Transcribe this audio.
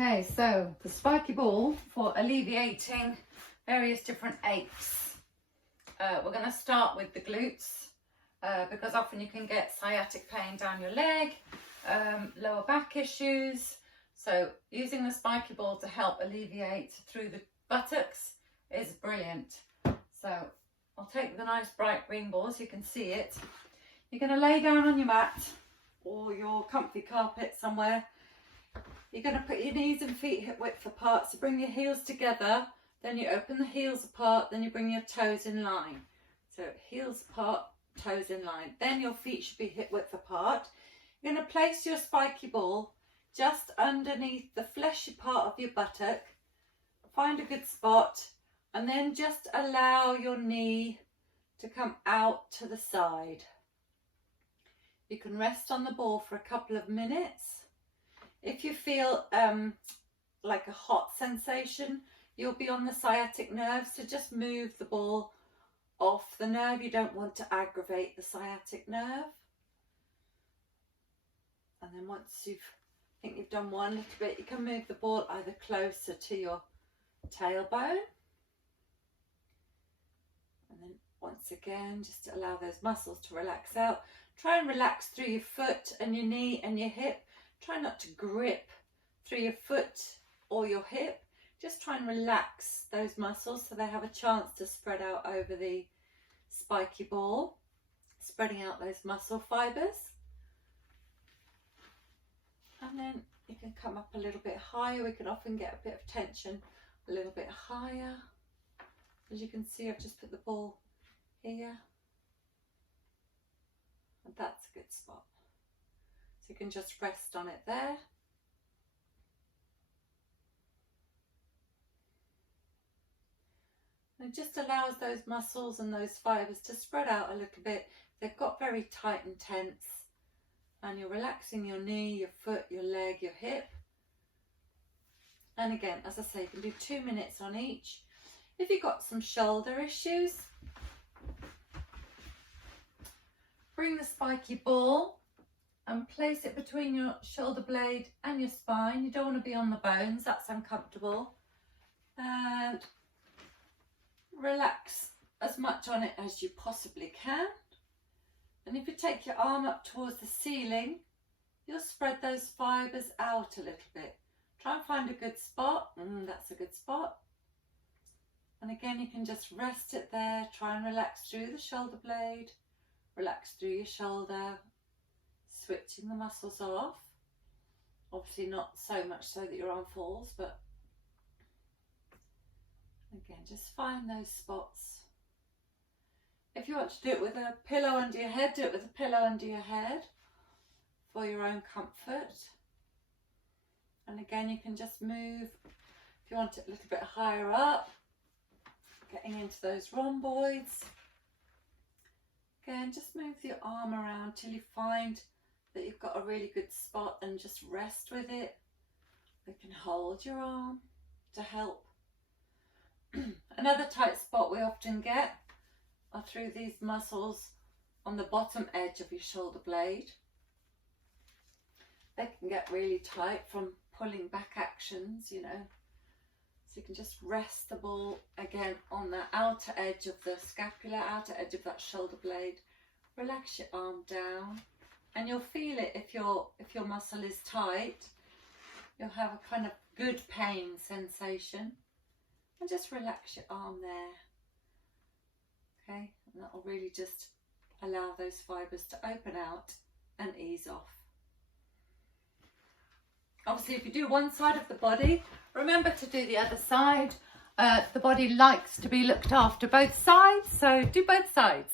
Okay, so the spiky ball for alleviating various different aches. We're going to start with the glutes because often you can get sciatic pain down your leg, lower back issues. So using the spiky ball to help alleviate through the buttocks is brilliant. So I'll take the nice bright green ball so you can see it. You're going to lay down on your mat or your comfy carpet somewhere. You're going to put your knees and feet hip width apart, so bring your heels together, then you open the heels apart, then you bring your toes in line. So heels apart, toes in line. Then your feet should be hip width apart. You're going to place your spiky ball just underneath the fleshy part of your buttock. Find a good spot and then just allow your knee to come out to the side. You can rest on the ball for a couple of minutes. If you feel like a hot sensation, you'll be on the sciatic nerve, so just move the ball off the nerve. You don't want to aggravate the sciatic nerve. And then once you think you've done one little bit, you can move the ball either closer to your tailbone. And then once again, just to allow those muscles to relax out. Try and relax through your foot and your knee and your hip. Try not to grip through your foot or your hip. Just try and relax those muscles so they have a chance to spread out over the spiky ball, spreading out those muscle fibers. And then you can come up a little bit higher. We can often get a bit of tension a little bit higher. As you can see, I've just put the ball here. And that's a good spot. So you can just rest on it there. And it just allows those muscles and those fibers to spread out a little bit. They've got very tight and tense. And you're relaxing your knee, your foot, your leg, your hip. And again, as I say, you can do 2 minutes on each. If you've got some shoulder issues, bring the spiky ball and place it between your shoulder blade and your spine. You don't want to be on the bones, that's uncomfortable. And relax as much on it as you possibly can. And if you take your arm up towards the ceiling, you'll spread those fibers out a little bit. Try and find a good spot. That's a good spot. And again, you can just rest it there. Try and relax through the shoulder blade. Relax through your shoulder. Switching the muscles off. Obviously not so much so that your arm falls, but again, just find those spots. If you want to do it with a pillow under your head, do it with a pillow under your head for your own comfort. And again, you can just move, if you want it a little bit higher up, getting into those rhomboids. Again, just move your arm around till you find that you've got a really good spot and just rest with it. You can hold your arm to help. Another tight spot we often get are through these muscles on the bottom edge of your shoulder blade. They can get really tight from pulling back actions, you know. So you can just rest the ball again on the outer edge of the scapula, outer edge of that shoulder blade. Relax your arm down and you'll feel it if your muscle is tight. You'll have a kind of good pain sensation. And just relax your arm there. Okay, and that will really just allow those fibers to open out and ease off. Obviously, if you do one side of the body, remember to do the other side. The body likes to be looked after both sides, so do both sides.